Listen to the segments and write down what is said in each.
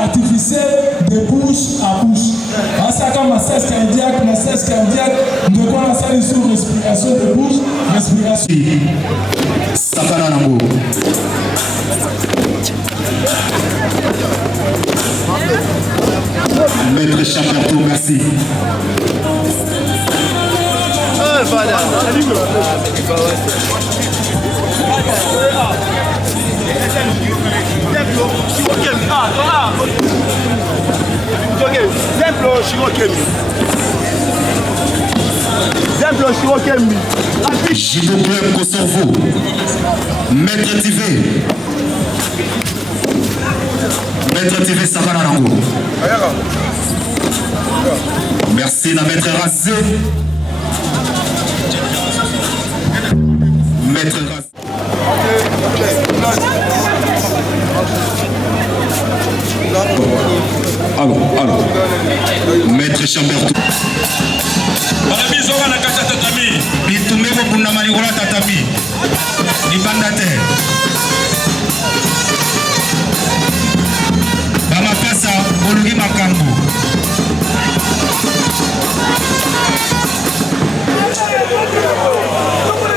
Artificielle de bouche à bouche. En ça, comme massage cardiaque, de quoi on a sur respiration de bouche, respiration. Sapana Nambo. Maître Chamberto, merci. Voilà. Jido Club Kosorvo. Maître TV. Maître TV Savana Nango. Merci la maître Rassé. Maître Rassé. Alors. Maître Chamberto. Bitumé bunda manigola tatami. Ni bandate. Bama pesa olugi makambo.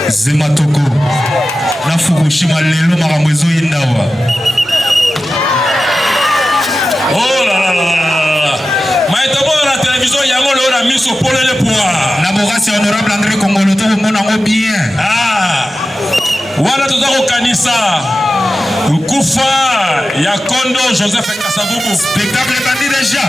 Zematoko. Na Fukushima lelo makamwezo yindawa. Oh là là là là. Maïtomo la télévision yango le ora miso pole le poids. La morasi honorable André Kongolo to mona ngo bien. Ah. Wana tozako kanisa. Nkufa ya Kondo Joseph Kasavubu. Spectacle bandi déjà.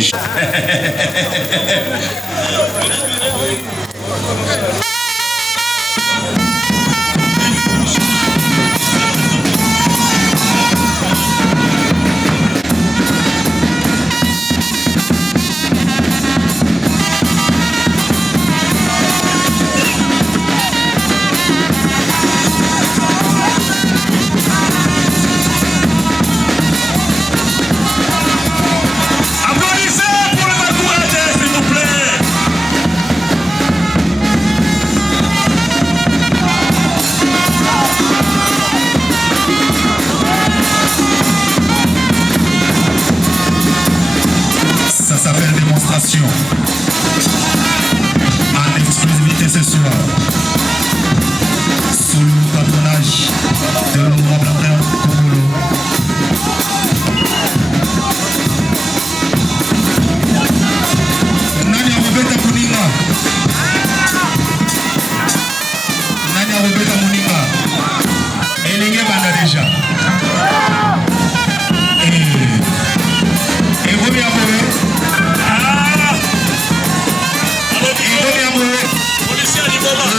En exclusivité ce soir, sous le patronage de l'honorable André Kongolo. Nani Robeta Muninga. Nani Robeta Muninga. Elinge banda déjà. Et vous bien Policier du moment.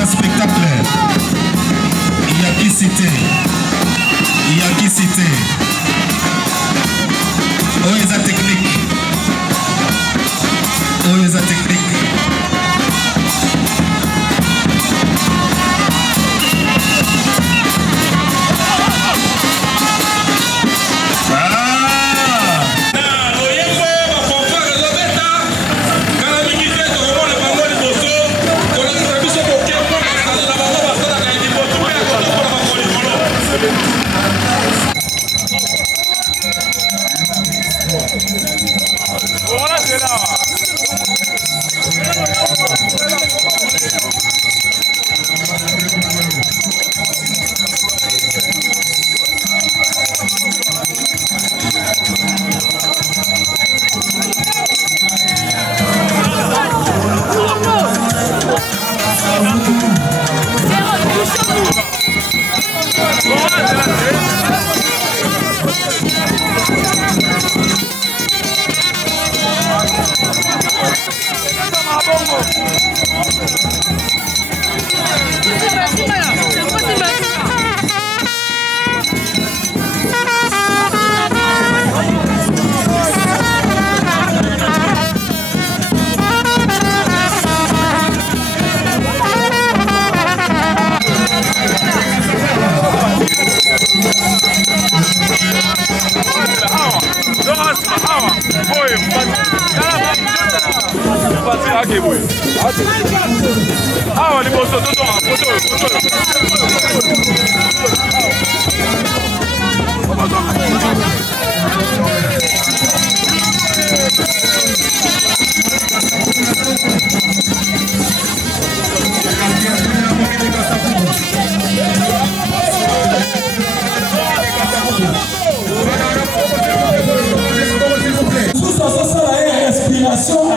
Un spectacle. Il y a qui cité. Oh, il y a technique.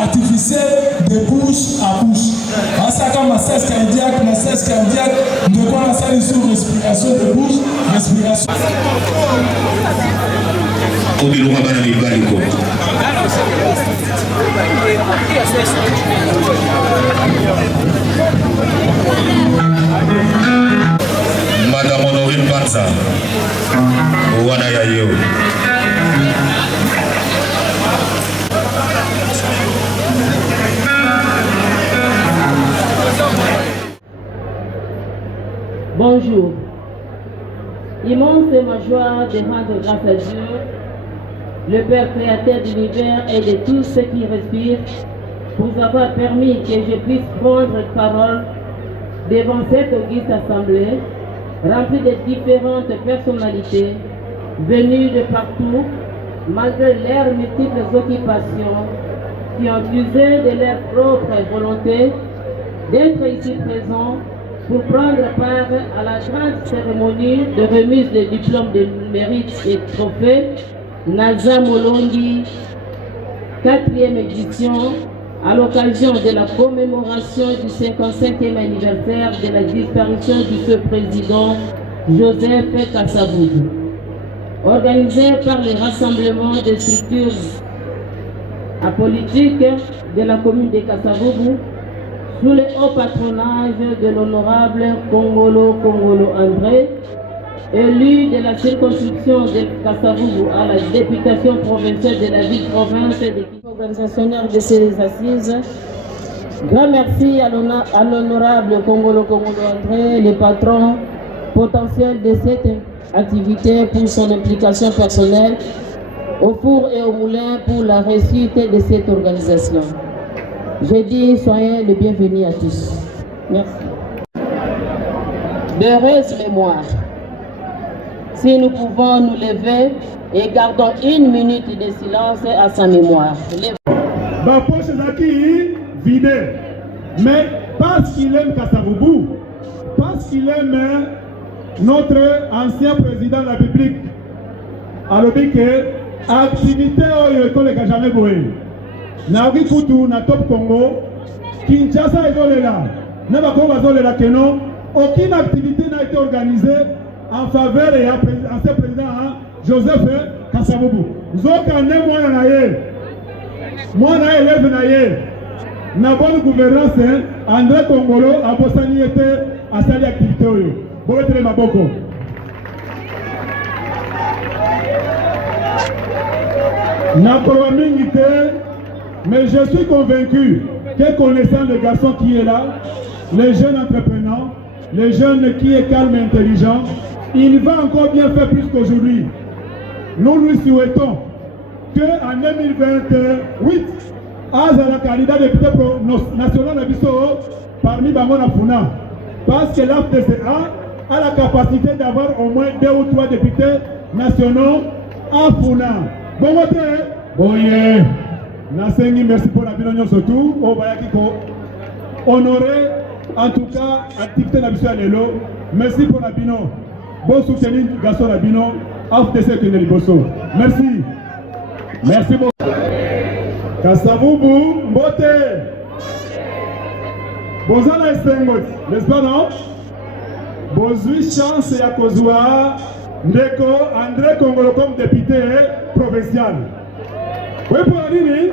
Artificielle de bouche à bouche. Ça comme massage cardiaque, de quoi on a sur respiration de bouche, respiration. Madame Honorine Banza, Wana Yayo. Bonjour. Immense est ma joie de rendre grâce à Dieu, le Père créateur de l'univers et de tous ceux qui respirent, pour avoir permis que je puisse prendre parole devant cette auguste assemblée, remplie de différentes personnalités, venues de partout, malgré leurs multiples occupations, qui ont usé de leur propre volonté d'être ici présent pour prendre part à la grande cérémonie de remise des diplômes de mérite et trophées Naza Molongi, 4e édition, à l'occasion de la commémoration du 55e anniversaire de la disparition du feu président Joseph Kasavubu. Organisé par les rassemblements des structures apolitiques de la commune de Kasavubu, sous le haut patronage de l'honorable Kongolo André, élu de la circonscription de Kasavubu à la députation provinciale de la ville-province et l'équipe organisationnaire de ces assises. Grand merci à l'honorable Kongolo André, le patron potentiel de cette activité pour son implication personnelle au four et au moulin pour la réussite de cette organisation. Je dis soyez les bienvenus à tous. Merci. D'heureuse mémoire. Si nous pouvons nous lever et gardons 1 minute de silence à sa mémoire. Ma poche est vidée. Mais parce qu'il aime Kasavubu, parce qu'il aime notre ancien président de la République, alors que l'activité est que jamais boé. Naoui Koutou, na Top Congo, Kinshasa est là. Nabakongo est là que non. Aucune activité n'a été organisée en faveur de l'ancien président Joseph Kasavubu. Zokane moi na élève naye. Na bonne gouvernance, André Kongolo a bossani était à sa activité. Bon être maboko. Na probabilité, mais je suis convaincu que connaissant le garçon qui est là, les jeunes entrepreneurs, les jeunes qui est calme et intelligent, il va encore bien faire plus qu'aujourd'hui. Nous lui souhaitons qu'en 2028, Azala candidat député national de Bissau parmi Bamona Funa. Parce que l'AFDCA a la capacité d'avoir au moins 2 ou 3 députés nationaux à Funa. Bon matin. Boye. Nasengi, merci pour la bilan surtout. On va honorer en tout cas l'activité de Lelo. Merci pour la bilan. Bon soutenir garçon la bilan. AFDC que les Bosso. Merci. Merci beaucoup. Kasavubu Mbote. Bozana Estengot. N'est-ce pas non? Bozui chance ya kozwa Ndeko André Kongolo comme député provincial. Oui pour la ligne.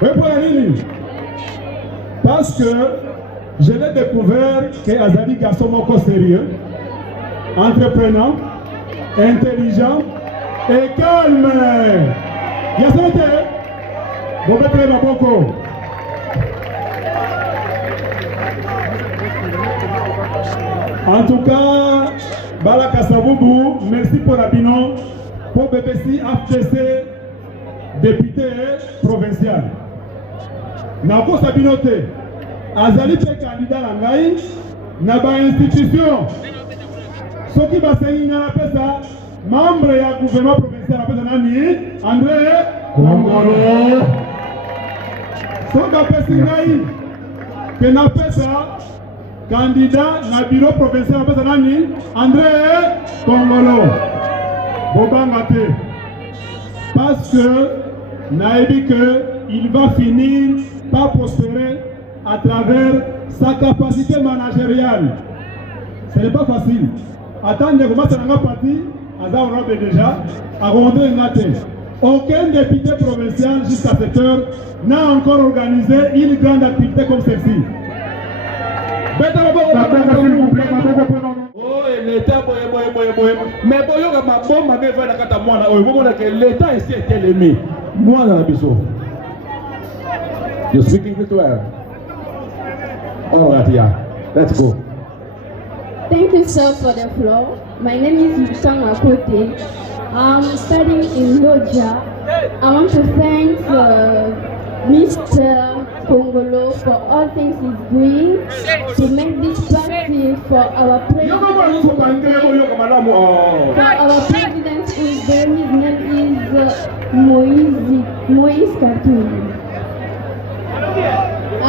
Oui pour la ligne. Parce que je l'ai découvert que Azali garçon moko sérieux, entreprenant, intelligent et calme. Il y a ça bon mettre ma boko. En tout cas, Bala Kasavubu, merci pour la bilan. Pour BBC AFDC, député provincial. Nako Sabinote, Azali pe candidat à Ngai, Naba institution. Ce qui va s'enligner à la pesa, membre du gouvernement provincial à pesa nani, André Kongolo. Ce qui va pesa Ngai, que na pesa, candidat na bureau provincial à pesa nani, André Kongolo. Bobangate. Parce que Naïbi que il va finir par prospérer à travers sa capacité managériale. Ce n'est pas facile. Attendez, comment ça n'a pas parti, Aza Orabe déjà, à rendre une matin. Aucun député provincial jusqu'à cette heure n'a encore organisé une grande activité comme celle-ci. Oh, l'État, mais l'État ici est l'ennemi. Moi, dans la biseau. You're speaking to her. All right, yeah. Let's go. Thank you, sir, for the floor. My name is Mutang Akote. I'm studying in Loja. I want to thank Mr. Kongolo for all things he's doing to make this party for our president. Whose name is Moise Katumbi.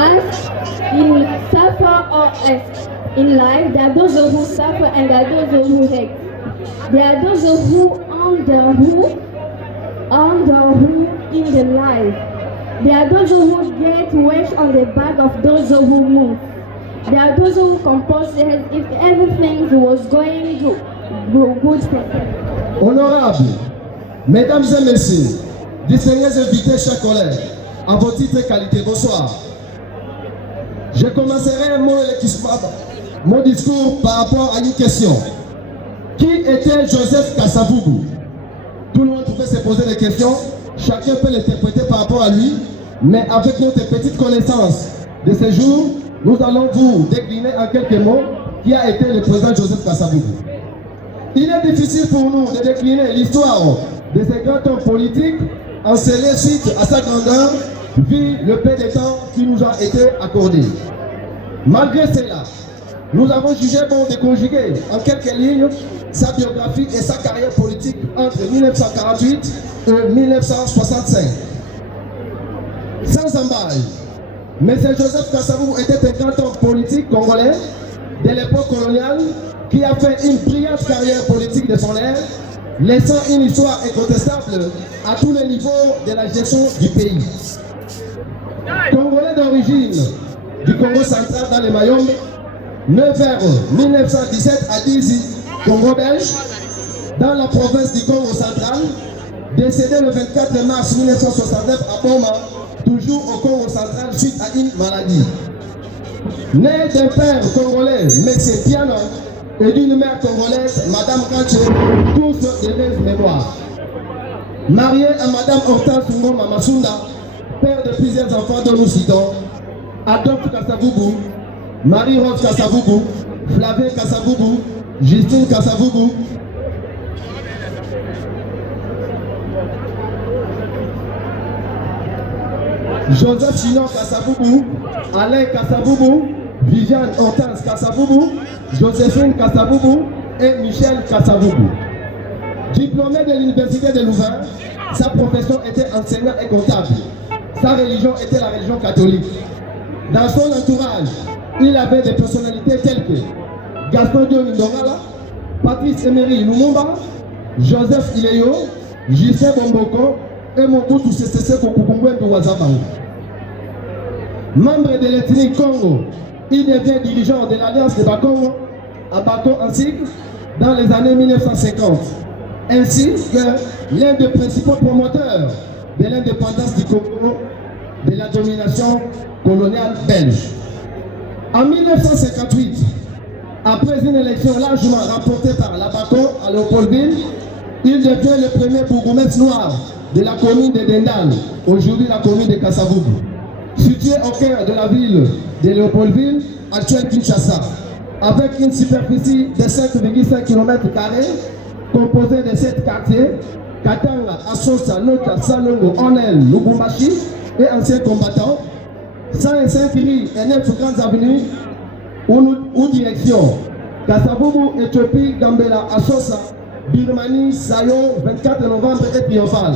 As in suffer or as in life, there are those who suffer and there are those who hate. There are those who under who in the life. There are those who get weight on the back of those who move. There are those who compose their heads if everything was going good for them. Honorables, mesdames et messieurs, distingués invités, chers collègues, à vos titres et qualités, bonsoir. Je commencerai mon discours par rapport à une question. Qui était Joseph Kasavubu? Tout le monde pouvait se poser des questions, chacun peut l'interpréter par rapport à lui, mais avec notre petite connaissance de ce jour, nous allons vous décliner en quelques mots qui a été le président Joseph Kasavubu. Il est difficile pour nous de décliner l'histoire de ce grand homme politique enseigné suite à sa grandeur, vu le peu de temps qui nous a été accordé. Malgré cela, nous avons jugé bon de conjuguer en quelques lignes sa biographie et sa carrière politique entre 1948 et 1965. Sans embâche, M. Joseph Kasavubu était un grand homme politique congolais de l'époque coloniale qui a fait une brillante carrière politique de son ère, laissant une histoire incontestable à tous les niveaux de la gestion du pays. Congolais d'origine du Congo central dans les Mayombe, né vers 1917 à Dizi, Congo belge, dans la province du Congo central, décédé le 24 mars 1969 à Boma, toujours au Congo central suite à une maladie. Né d'un père congolais, M. Piano, et d'une mère congolaise, Madame Kanché, tous de mes mémoires. Marié à Madame Hortense Ngoma Masunda, père de plusieurs enfants dont nous citons Adolphe Kasavubu, Marie-Rose Kasavubu, Flavien Kasavubu, Justine Kasavubu, Joseph Chinon Kasavubu, Alain Kasavubu, Viviane Hortense Kasavubu, Joséphine Kasavubu et Michel Kasavubu. Diplômé de l'Université de Louvain, sa profession était enseignant et comptable. Sa religion était la religion catholique. Dans son entourage, il avait des personnalités telles que Gaston Diony Ndongala, Patrice Emery Lumumba, Joseph Ileyo, Justin Bomboko et Mobutu Sese Seko Kukumbwembe Wazabango. Membre de l'ethnie Congo, il devient dirigeant de l'Alliance de Bakongo à Bako ainsi dans les années 1950, ainsi que l'un des principaux promoteurs de l'indépendance du Congo de la domination coloniale belge. En 1958, après une élection largement remportée par la Bako à Léopoldville, il devient le premier bourgmestre noir de la commune de Dendal, aujourd'hui la commune de Kasavubu, située au cœur de la ville de Léopoldville, actuelle Kinshasa, avec une superficie de 5,5 km², composée de 7 quartiers, Katanga, Asosa, Nota, Salongo, Onel, Lubumbashi et anciens combattants, 105 rues et 9 grandes avenues ou directions. Kasavubu, Éthiopie, Gambela, Asosa, Birmanie, Sayo, 24 novembre et Triomphal,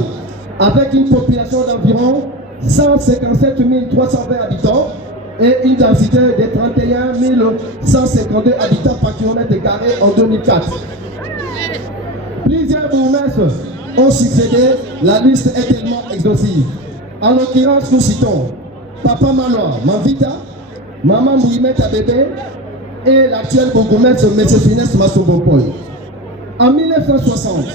avec une population d'environ 157 320 habitants et une densité de 31 152 habitants par kilomètre carré en 2004. Plusieurs bourgmestres ont succédé, la liste est tellement exhaustive. En l'occurrence, nous citons Papa Maloa Manvita, Maman Mouimeta Bébé et l'actuel bourgmestre M. Finesse Massobopoy. En 1960,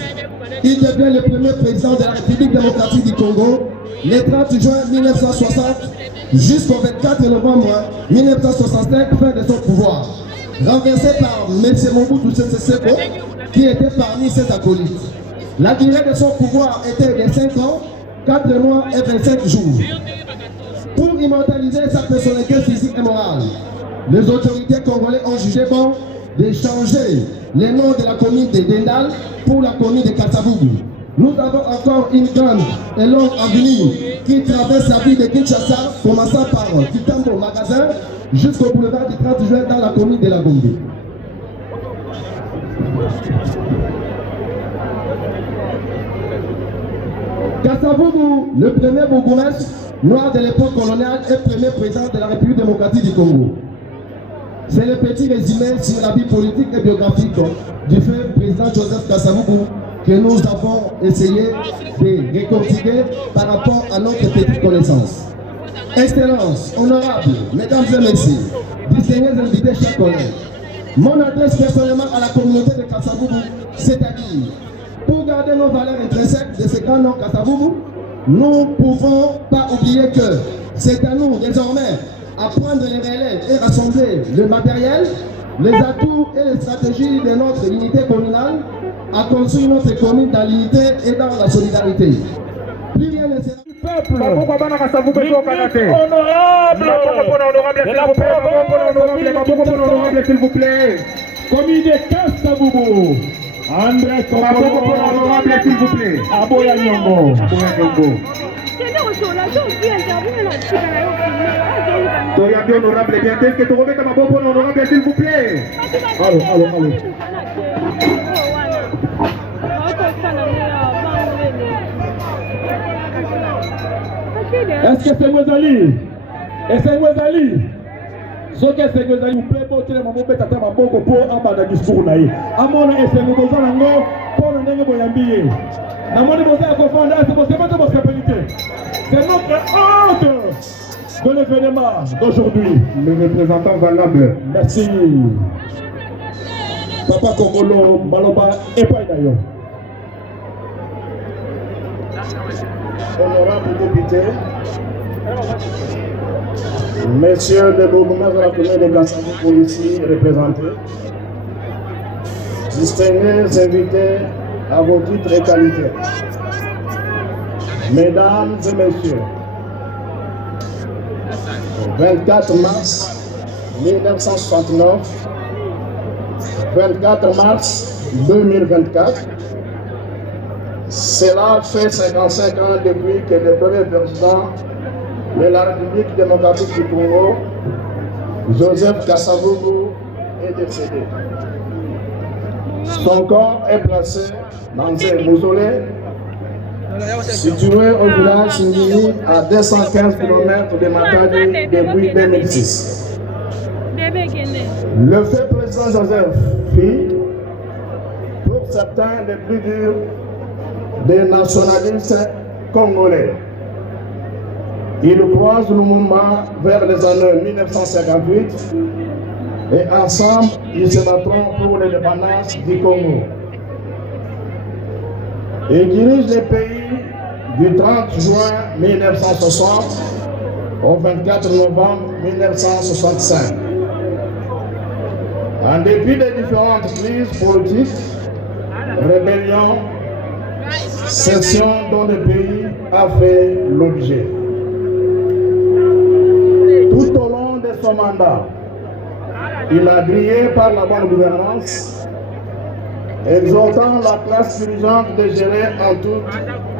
il devient le premier président de la République démocratique du Congo le 30 juin 1960 jusqu'au 24 novembre 1965, fin de son pouvoir, renversé par M. Mobutu Sese Seko, qui était parmi ses acolytes. La durée de son pouvoir était de 5 ans, 4 mois et 25 jours. Pour immortaliser sa personnalité physique et morale, les autorités congolaises ont jugé bon de changer le nom de la commune de Dendal pour la commune de Kasavubu. Nous avons encore une grande et longue avenue qui traverse la ville de Kinshasa, commençant par Kitambo Magasin jusqu'au boulevard du 30 juin dans la commune de la Gombe. Kasavubu, le premier bourgmestre, noir de l'époque coloniale et premier président de la République démocratique du Congo. C'est le petit résumé sur la vie politique et biographique du feu président Joseph Kasavubu que nous avons essayé de récolter par rapport à notre petite connaissance. Excellences, honorables, mesdames et messieurs, distingués invités, chers collègues, mon adresse personnellement à la communauté de Kasavubu, c'est-à-dire, pour garder nos valeurs intrinsèques de ce grand nom Kasavubu, nous ne pouvons pas oublier que c'est à nous désormais à prendre les relais et rassembler le matériel, les atouts et les stratégies de notre unité communale, à construire notre commune dans l'unité et dans la solidarité. Plus rien ne sera du peuple. Honorable, s'il vous plaît. Commis de Kasavubu. André honorable, s'il vous plaît. Aboya Nyongo. Toyambi honorable, bien est-ce que tu remets ta maboko honorable, s'il vous plaît. Allô. Est-ce que c'est Mwezali? Est-ce que Mwezali? Ce que c'est Mwezali, vous plaît, pour tirer mon mot, tata maboko pour abandonner le discours. Amona est-ce que nous avons pour le nègre boyambier. Namoni bosa à confondre, c'est pas de votre capacité. C'est notre honte de l'événement d'aujourd'hui. Le représentant valable. Merci. Papa Kongolo, Maloba et pas d'ailleurs. Honorables députés, messieurs les bourgmestres de la commune de Kasavubu ici représentés, distingués invités à vos titres et qualités, mesdames et messieurs, 24 mars 1969, 24 mars 2024, cela fait 55 ans depuis que le premier président de la République démocratique du Congo, Joseph Kasavubu, est décédé. Son corps est placé dans un mausolée situé au village Singini à 215 km de Matadi depuis 2006. Le fait président Joseph fit, pour certains, les plus durs des nationalistes congolais. Il croise le mouvement vers les années 1958 et ensemble, ils se battront pour l'indépendance du Congo. Il dirige le pays du 30 juin 1960 au 24 novembre 1965. En dépit des différentes crises politiques, rébellions, sections dont le pays a fait l'objet. Tout au long de son mandat, il a brillé par la bonne gouvernance, exhortant la classe dirigeante de gérer en toute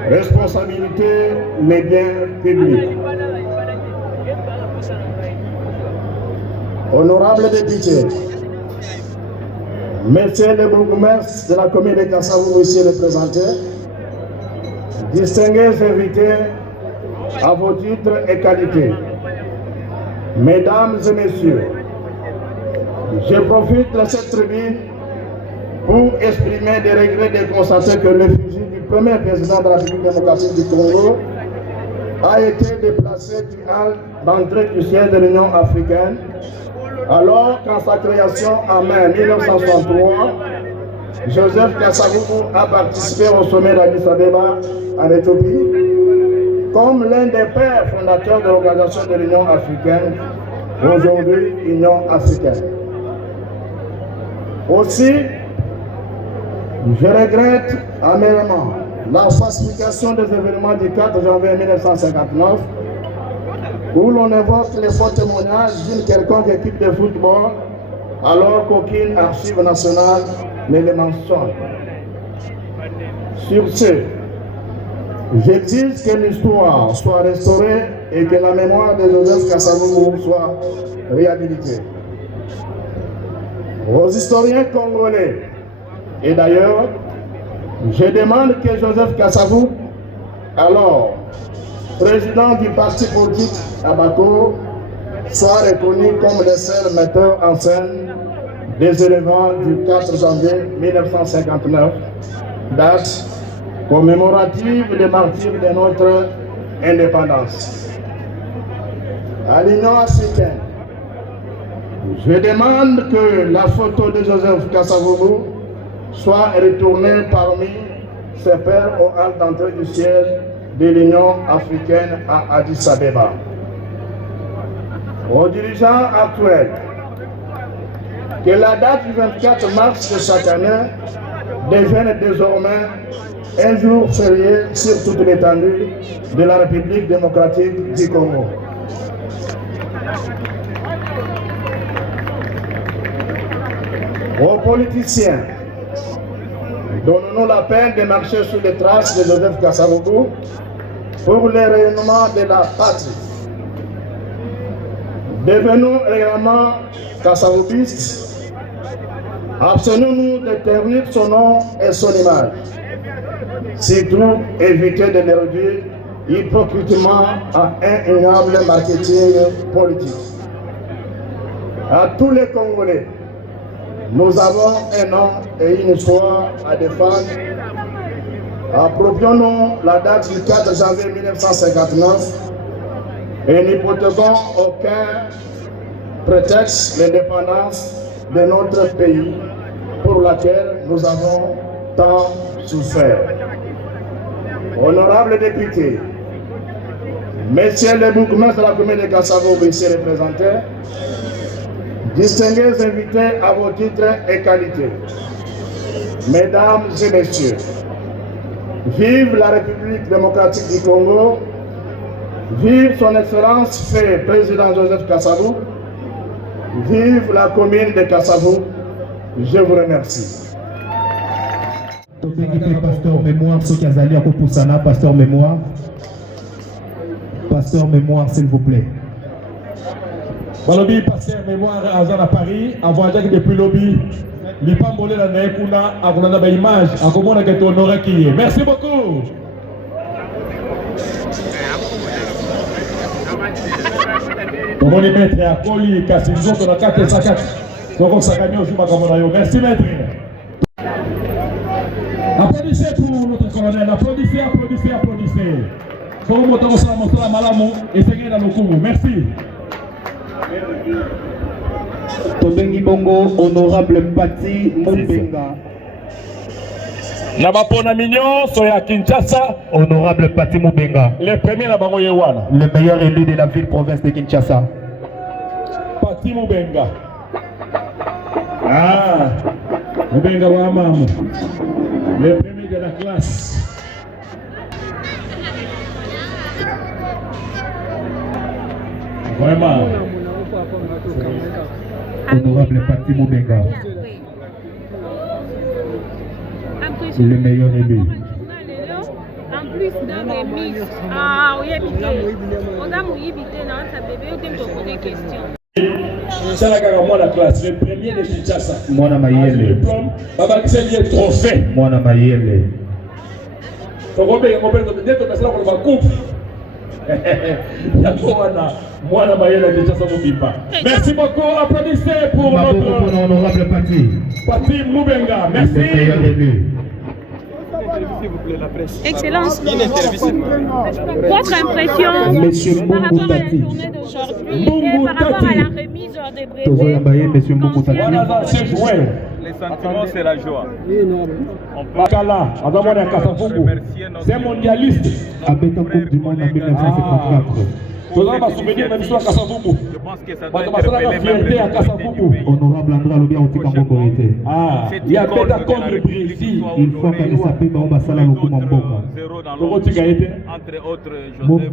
responsabilité les biens publics. Honorables députés, messieurs les bourgmestres de la commune de Kasavubu ici représentés, distingués invités à vos titres et qualités, mesdames et messieurs, je profite de cette tribune pour exprimer des regrets de constater que le fusil du premier président de la République démocratique du Congo a été déplacé du hall d'entrée du siège de l'Union africaine, alors qu'en sa création en mai 1963, Joseph Kasavubu a participé au sommet d'Addis Abeba en Éthiopie comme l'un des pères fondateurs de l'Organisation de l'Union africaine, aujourd'hui Union africaine. Aussi, je regrette amèrement la falsification des événements du 4 janvier 1959 où l'on évoque les faux témoignages d'une quelconque équipe de football alors qu'aucune archive nationale ne les mentionne. Sur ce, j'exige que l'histoire soit restaurée et que la mémoire de Joseph Kasavubu soit réhabilitée. Aux historiens congolais, et d'ailleurs, je demande que Joseph Kasavubu, alors président du parti politique Abako, soit reconnu comme le seul metteur en scène des éléments du 4 janvier 1959, date commémorative des martyrs de notre indépendance. À l'Union africaine, je demande que la photo de Joseph Kasavubu soit retournée parmi ses pairs au hall d'entrée du siège de l'Union africaine à Addis Abeba. Aux dirigeants actuels, que la date du 24 mars de chaque année devienne désormais un jour férié sur toute l'étendue de la République démocratique du Congo. Aux politiciens, donnons-nous la peine de marcher sur les traces de Joseph Kasavubu pour le rayonnement de la patrie. Devenons réellement Kasavubistes, abstenons-nous de ternir son nom et son image. Surtout, éviter de le réduire hypocritement à un ignoble marketing politique. À tous les Congolais, nous avons un nom et une histoire à défendre. Approprions-nous la date du 4 janvier 1959 et n'hypothèquons aucun prétexte l'indépendance de notre pays pour laquelle nous avons tant souffert. Honorables députés, messieurs les bourgmestres de la commune de Kasavubu ici représentés, distingués invités à vos titres et qualités, mesdames et messieurs, vive la République démocratique du Congo, vive son excellence fait président Joseph Kasavubu, vive la commune de Kasavubu. Je vous remercie. Pasteur mémoire, ceux qui ont pour Poussana, pasteur mémoire, s'il vous plaît. Balobi pasteur mémoire à Paris, avant que depuis lobby, les pambolés la Naekuna, à qu'on a une image, à comment on a été honoré qui est. Merci beaucoup. Comment les maîtres à Koli, Kassinzo, on a 4 et 5. Donc ça gagne aussi ma camarade. Merci maître. Applaudissez pour notre colonel, applaudissez, applaudissez, applaudissez. Pour vous montrer la malamu et c'est dans le coup. Merci. Tobengi Bongo, honorable Pati Mubenga. Nabapona Mignon, Soya Kinshasa, honorable Pati Mubenga. Le premier Nabango Yewana. Le meilleur élu de la ville-province de Kinshasa. Pati Mubenga. Ah, Mubenga Wamamu. Le premier de la classe. Vraiment. Honorable Pati Mubenga. Le meilleur élu. En plus de remise, oui, on a mouillé dans sa bébé, on a posé des questions. C'est la classe, le premier de Kinshasa. Mwana Mayele. Baba Kiseli est trophée. Mwana Mayele. Faut qu'on paye ça pour la coupe. Mwana Mayele Kinshasa Moubipa. Merci beaucoup, applaudissez pour notre honorable Pati. Pati Mubenga. Merci. Le meilleur élu. Excellence, votre impression Monsieur par rapport à la Tati. journée d'aujourd'hui et par rapport à la remise des brevets. Monsieur Mbungu Tati. Les sentiments, c'est la joie. On peut Bakala, c'est mondialiste. Avec un coupe du monde en 1954. Je pense que ça doit être honorable André Lobia Otika Mokorete. Ah, il y a peut-être contre le Brésil. Il faut qu'elle s'appelle Baoba Sala Lokuma Mboka. Entre autres, Joseph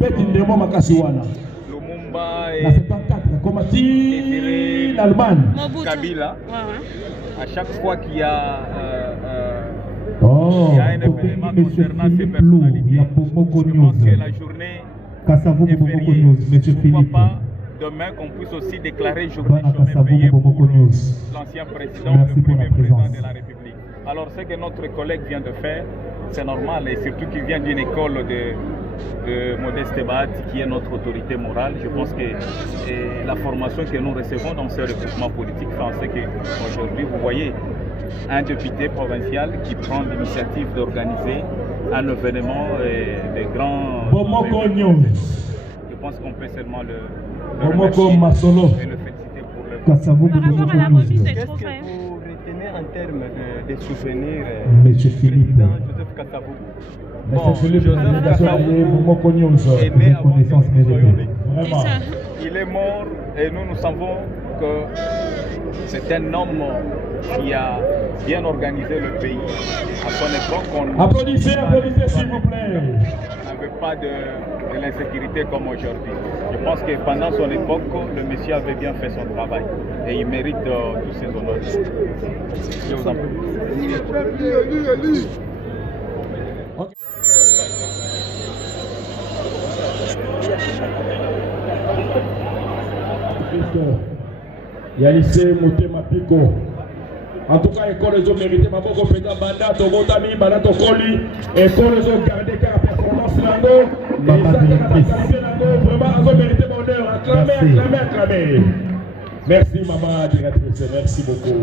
Lumumba et 74, Komati, l'Allemagne. Kabila. À chaque fois qu'il y a un événement concernant ces personnalités, je pense que la journée Kasavubu Bomoko News, Monsieur Philippe. Demain qu'on puisse aussi déclarer journée chômage payé pour l'ancien président, le premier président de la République. Alors ce que notre collègue vient de faire, c'est normal et surtout qu'il vient d'une école Modeste Bat, qui est notre autorité morale. Je pense que la formation que nous recevons dans ce recrutement politique fait en sorte qu'aujourd'hui, vous voyez, un député provincial qui prend l'initiative d'organiser un événement de grand... Je pense qu'on peut seulement le remercier et le féliciter pour le... Par rapport à la remise des Qu'est-ce que trophées. vous retenez en termes de souvenirs Monsieur Philippe. président Joseph Kassabou? Monsieur Philippe, la délégation de Momokonyouz, est né avant que connaissance nous soyons nés. Vraiment. Il est mort et nous savons que c'est un homme qui a bien organisé le pays. À son époque, on Applaudissez, applaudissez s'il vous plaît. n'avait pas de l'insécurité comme aujourd'hui. Je pense que pendant son époque, le monsieur avait bien fait son travail et il mérite tous ses honneurs. Je vous en prie. Il y a lycée Motema Pico. En tout cas, l'école les a mérité. Ma beaucoup fait un mandat, au Botami, mandat au Coli. École les a gardé car performance là-haut. Vraiment, ils ont mérité mon honneur. Acclamez, acclamez, acclamez. Merci, maman directrice. Merci beaucoup.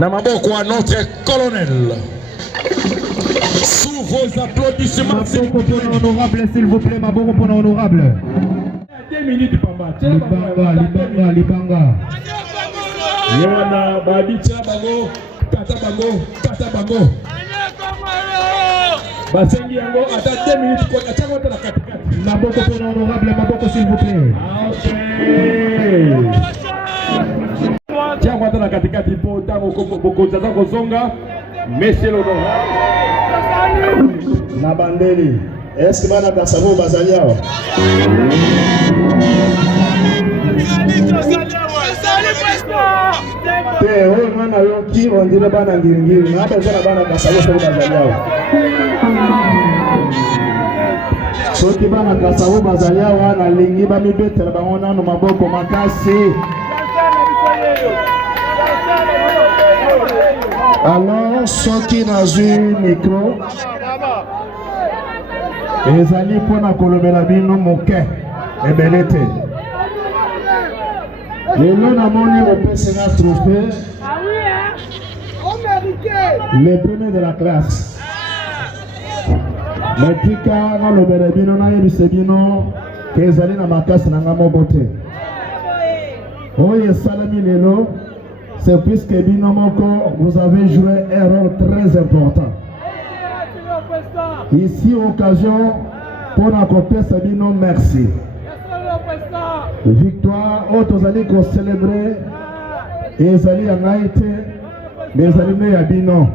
Namaboko à notre colonel. Sous vos applaudissements, Maboko pour l'honorable, s'il vous plaît, Maboko pour l'honorable. 2 minutes, papa. Libanga. Yéwana, Babi, Tchabango, Katabango, Katabango. Basengi yango, attends 2 minutes, attends la katikati. Maboko pour l'honorable, Maboko s'il vous plaît. Ok. Tiens, on va la katikati pour Bokozaza Kozonga. Monsieur l'honorable. Nabandeli. Est-ce que Bana Kassabou Bazaliao? Te, oh, mana yoki, on dirait Bana Ngiri. N'a pas besoin de Bana Kassabou Bazaliao. Soki Bana Kassabou Bazaliao, na lingi ba mi betere ba ona no maboko makasi. Alors, soki nazui micro. Ezali pona kolobela bino moke ebele te. Lelo namoni opesena trophée le premier de la classe. Metika nalobela bino nayebise bino ke ezali na makasi na nga moko te. Oyo esalami lelo, c'est puisque bino moko vous avez joué un rôle très important. Ici, occasion pour accomplir Sabino, merci. Victoire, autres allez qu'on célébrer, et les allez en Haïti, mais les allez à Bino.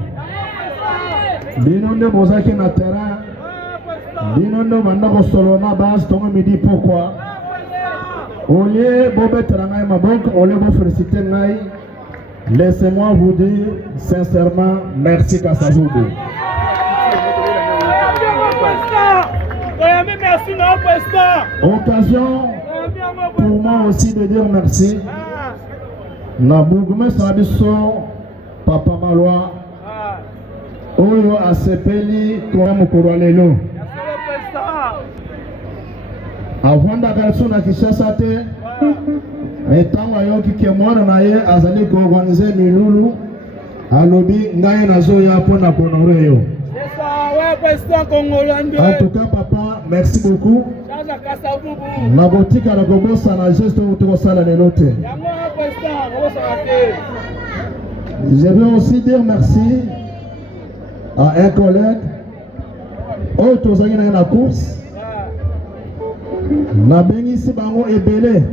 Bino de Mozaki na terrain, Bino de Mandako Solona base, tout le monde me dit pourquoi. Au lieu de mettre la main au lieu de féliciter Naï, laissez-moi vous dire sincèrement merci Kassabou. Occasion pour moi aussi de dire merci. Nabougme Sabiso, Papa Maloa, Oyo Asepeli, Koram Koralelo. Avant d'aperçu na Kishasa te, etango ayoki ke mwana na ye azali ko organiser milulu, alobi ngai nazoya pona konore yo. En tout cas, papa, merci beaucoup. La boutique à la Gobos, à la geste où tu vas la noter. Je veux aussi dire merci à un collègue. Oh, tu as gagné la course. La bénisse Bango est belé.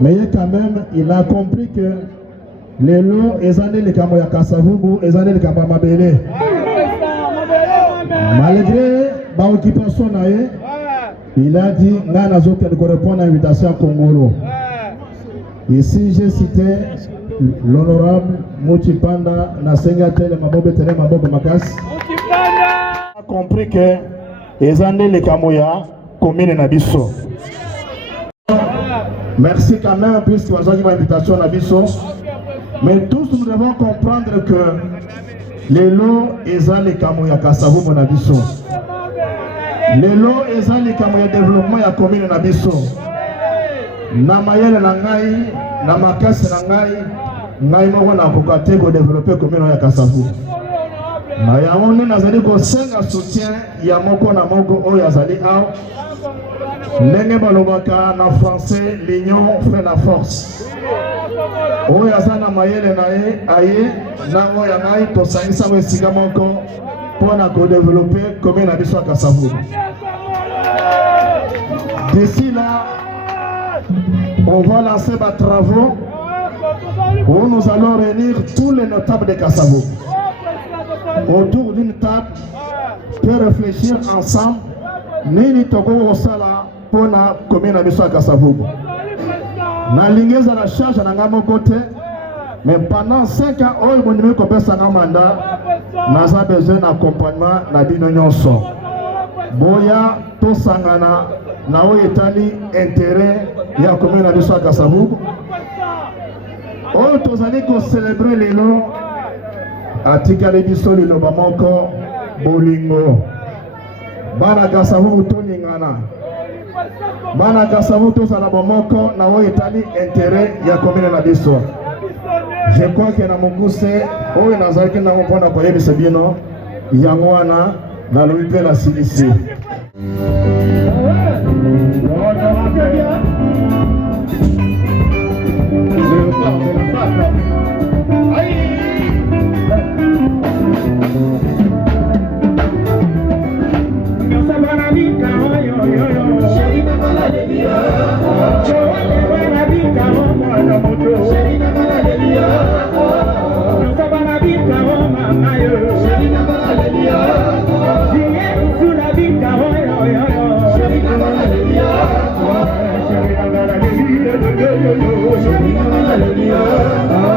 Mais quand même, il a compris que les lots, les années, les Kamoya Kassabou, les années, les Kabama belé. Malgré l'occupation, il a dit qu'il correspond à l'invitation à Congolo. Ici, j'ai cité l'honorable Moutipanda Nasengatel Mabobetere Mabobe Makas. A compris que les années les Kamoya commune Nabiso. Merci quand même, puisque vous avez une invitation à Nabiso. Mais tous nous devons comprendre que lelo eza likambo ya Kasavubu na biso. Lelo eza likambo ya développement ya commune na biso. Na mayele na ngai, na makasi na ngai moko na kokate ko développer commune ya Kasavubu. Na yango ni nazali ko senga soutien ya moko na moko oyo azali aw. Ndenge balobaka na français, l'union fait la force. Oyo azana mayele na ye aye nango ya ngai tosangisa we sika moko pona ko développer commune na biso ya Kasavubu. D'ici là, on va lancer des travaux où nous allons réunir tous les notables de Kasavubu autour d'une table pour réfléchir ensemble nini toko osala pona commune na biso ya Kasavubu. Na lingeza la charge na ngamo côté, mais pendant 5 ans oyo bonime ko pesa na mandat naza besoin d'accompagnement na bino nyonso. Boya to sangana na oyo etali intérêt ya commune na biso ya Kasavubu. Oyo tozali ko célébrer lelo atikali biso liloba moko bolingo. Bana Kasavubu tolingana. Bana Kasavubu tozala bomoko na oyo etali intérêt ya commune na biso. Je crois que na mokuse oyo nazalaki nango mpona koyebisa bino yango wana nalobi mpe na silisi. Hallelujah.